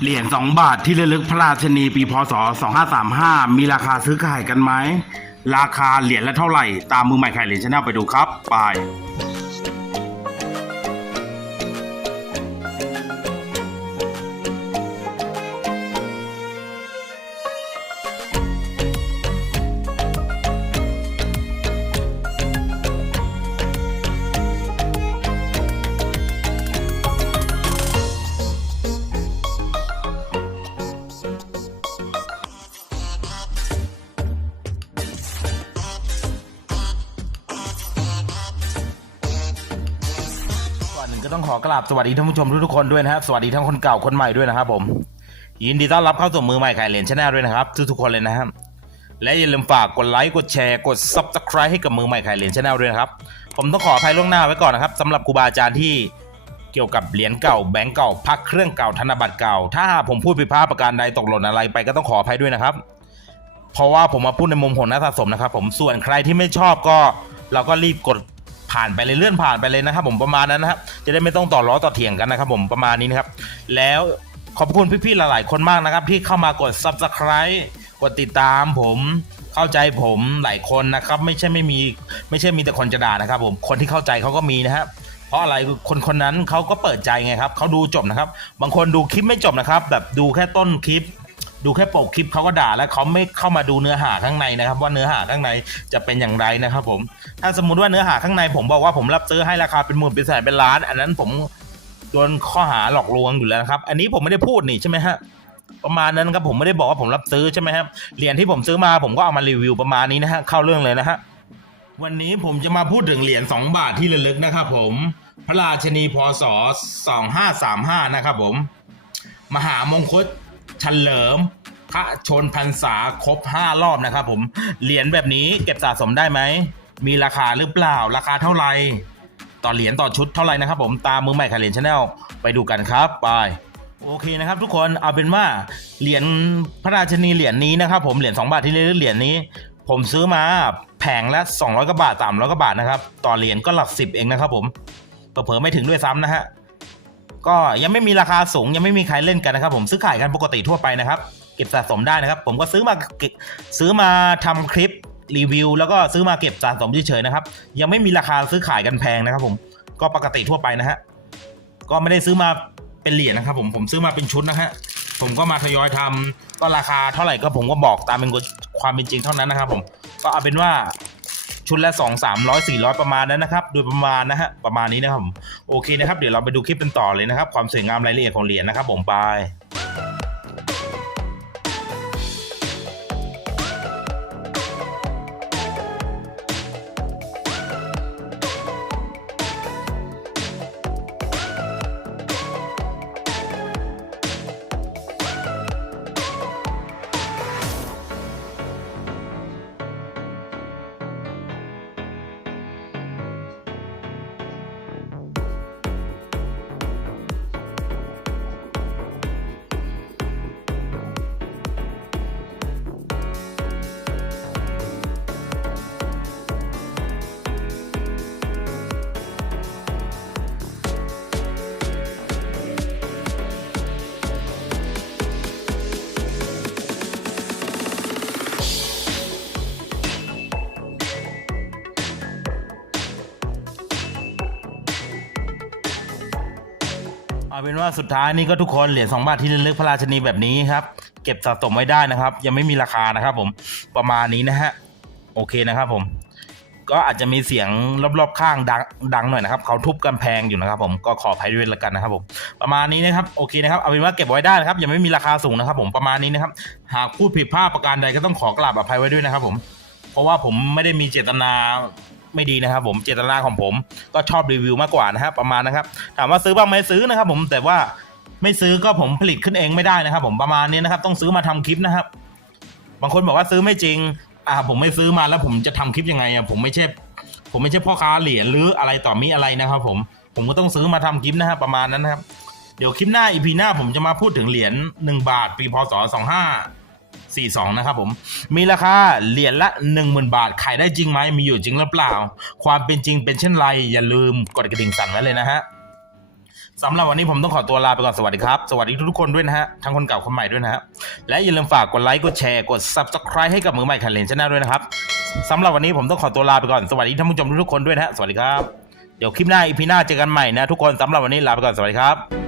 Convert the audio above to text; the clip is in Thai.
เหรียญ2บาทที่ระลึกพระราชนีปีพศ 2535 มีราคาซื้อขายกันไหม ราคาเหรียญละเท่าไหร่ ตามมือใหม่ขายเหรียญชาแนลไปดูครับ ไป ก็ต้องขอกราบสวัสดีท่านผู้ชมทุกๆคนด้วยนะครับ สวัสดีทั้งคนเก่าคนใหม่ด้วยนะครับผม ยินดีต้อนรับเข้าสู่มือใหม่ไขายเหรียญชาแนลด้วยนะครับ ทุกๆคนเลยนะครับและอย่าลืมฝากกดไลค์กดแชร์กด subscribe ให้กับมือใหม่ไขายเหรียญชาแนลด้วยนะครับ ผมต้องขออภัยล่วงหน้าไว้ก่อนนะครับสำหรับครูบาอาจารย์ที่เกี่ยวกับเหรียญเก่าแบงก์เก่าพักเครื่องเก่าธนบัตรเก่า ถ้าผมพูดผิดพลาดประการใดตกหล่นอะไรไปก็ต้องขออภัยด้วยนะครับ เพราะว่าผมมาพูดในมุมของนักสะสมนะครับ ผมส่วนใครที่ไม่ชอบก็เราก็รีบกด ผ่านไปเลยเลื่อนผ่านไปเลยนะครับผมประมาณนั้นนะครับจะได้ไม่ต้องต่อล้อต่อเถียงกันนะครับผมประมาณนี้นะครับแล้วขอบคุณพี่ๆหลาย ๆ คนมากนะครับ ที่เข้ามากด subscribe กดติดตามผมเข้าใจผมหลายคนนะครับ ไม่ใช่ไม่มีไม่ใช่มีแต่คนจะด่านะครับ ผมคนที่เข้าใจเขาก็มีนะครับเพราะอะไรคนคนนั้นเขาก็เปิดใจไงครับเขาดูจบนะครับ บางคนดูคลิปไม่จบนะครับ แบบดูแค่ต้นคลิป ดูแค่ปกคลิปเขาก็ด่าแล้วเขาไม่เข้ามาดูเนื้อหาข้างในนะครับ ว่าเนื้อหาข้างในจะเป็นอย่างไรนะครับผมถ้าสมมุติว่าเนื้อหาข้างในผมบอกว่าผมรับซื้อให้ราคาเป็นหมื่นเป็นแสนเป็นล้าน อันนั้นผมโดนข้อหาหลอกลวงอยู่แล้วนะครับ อันนี้ผมไม่ได้พูดนี่ใช่ไหมฮะประมาณนั้นครับผมไม่ได้บอกว่าผมรับซื้อใช่ไหมครับเหรียญที่ผมซื้อมาผมก็เอามารีวิวประมาณนี้นะฮะเข้าเรื่องเลยนะฮะวันนี้ผมจะมาพูดถึงเหรียญ2 บาทที่ระลึกนะครับผมพระราชนีพศ2535นะครับผม มหามงคล ฉลิมพระชนพรรษาครบ 5 รอบนะครับผมเหรียญแบบนี้เก็บสะสมได้ไหม มีราคาหรือเปล่าราคาเท่าไหร่ต่อเหรียญต่อชุดเท่าไหร่นะครับผมตามมือใหม่ขาเหรียญชาแนลไปดูกันครับไปโอเคนะครับทุกคนเอาเป็นว่าเหรียญพระราชนีเหรียญนี้นะครับผมเหรียญ2บาทที่เลือกเหรียญนี้ ผมซื้อมาแผงละ 200กว่าบาท300กว่าบาทนะครับต่อเหรียญก็หลักสิบเองนะครับผมเผลอไม่ถึงด้วยซ้ำนะฮะ ก็ยังไม่มีราคาสูงยังไม่มีใครเล่นกันนะครับ ผมซื้อขายกันปกติทั่วไปนะครับ เก็บสะสมได้นะครับ ผมก็ซื้อมาเก็บซื้อมาทำคลิปรีวิว แล้วก็ซื้อมาเก็บสะสมเฉยๆนะครับ ยังไม่มีราคาซื้อขายกันแพงนะครับ ผมก็ปกติทั่วไปนะฮะก็ไม่ได้ซื้อมาเป็นเหรียญนะครับ ผมผมซื้อมาเป็นชุดนะฮะผมก็มาทยอยทำก็ราคาเท่าไหร่ก็ผมก็บอกตามเป็นความเป็นจริงเท่านั้นนะครับ ผมก็เอาเป็นว่า ชุดละสองสามร้อยสี่ร้อยประมาณนั้นนะครับโดยประมาณนะฮะประมาณนี้นะครับโอเคนะครับเดี๋ยวเราไปดูคลิปกันต่อเลยนะครับความสวยงามรายละเอียดของเหรียญนะครับผมไป เอาเป็นว่าสุดท้ายนี่ก็ทุกคนเหรียญสองบาทที่ระลึกพระราชนีแบบนี้ครับ เก็บสะสมไว้ได้นะครับ ยังไม่มีราคานะครับ ผมประมาณนี้นะฮะโอเคนะครับ ผม ก็อาจจะมีเสียงรอบๆข้างดังดังหน่อยนะครับเขาทุบกำแพงอยู่นะครับ ผมก็ขออภัยด้วยละกันนะครับ ผม ประมาณนี้นะครับโอเคนะครับเอาเป็นว่าเก็บไว้ได้นะครับ ยังไม่มีราคาสูงนะครับ ผมประมาณนี้นะครับ หากพูดผิดพลาดประการใดก็ต้องขอกราบอภัยไว้ด้วยนะครับ ผม เพราะว่าผมไม่ได้มีเจตนา ไม่ดีนะครับ ผมเจตนาของผม ก็ชอบรีวิวมากกว่านะครับประมาณนะครับถามว่าซื้อบ้างไหมซื้อนะครับ ผมแต่ว่าไม่ซื้อก็ผมผลิตขึ้นเองไม่ได้นะครับ ผมประมาณนี้นะครับ ต้องซื้อมาทำคลิปนะครับ บางคนบอกว่าซื้อไม่จริง อ่า ผมไม่ซื้อมาแล้วผมจะทำคลิปยังไงอะผมไม่ใช่ผมไม่ใช่พ่อค้าเหรียญหรืออะไรต่อมีอะไรนะครับ ผมผมก็ต้องซื้อมาทำคลิปนะครับประมาณนั้นนะครับ เดี๋ยวคลิปหน้าอีพีหน้าผมจะมาพูดถึงเหรียญหนึ่งบาท ปีพศสองห้า สี่สองนะครับผม มีราคาเหรียญละหนึ่งหมื่นบาท ขายได้จริงไหม มีอยู่จริงหรือเปล่า ความเป็นจริงเป็นเช่นไร อย่าลืมกดกระดิ่งสั่นไว้เลยนะฮะสำหรับวันนี้ผมต้องขอตัวลาไปก่อนสวัสดีครับ สวัสดีทุกๆคนด้วยนะฮะ ทั้งคนเก่าคนใหม่ด้วยนะฮะ และอย่าลืมฝากกดไลค์ กดแชร์ กด subscribe ให้กับมือใหม่คันเลนชาแนลด้วยนะครับสำหรับวันนี้ผมต้องขอตัวลาไปก่อน สวัสดีท่านผู้ชมทุกๆคนด้วยนะฮะ สวัสดีครับ เดี๋ยวคลิปหน้าอีพีหน้าเจอกันใหม่นะทุกคนสำหรับวันนี้ลาไปก่อน สวัสดีครับ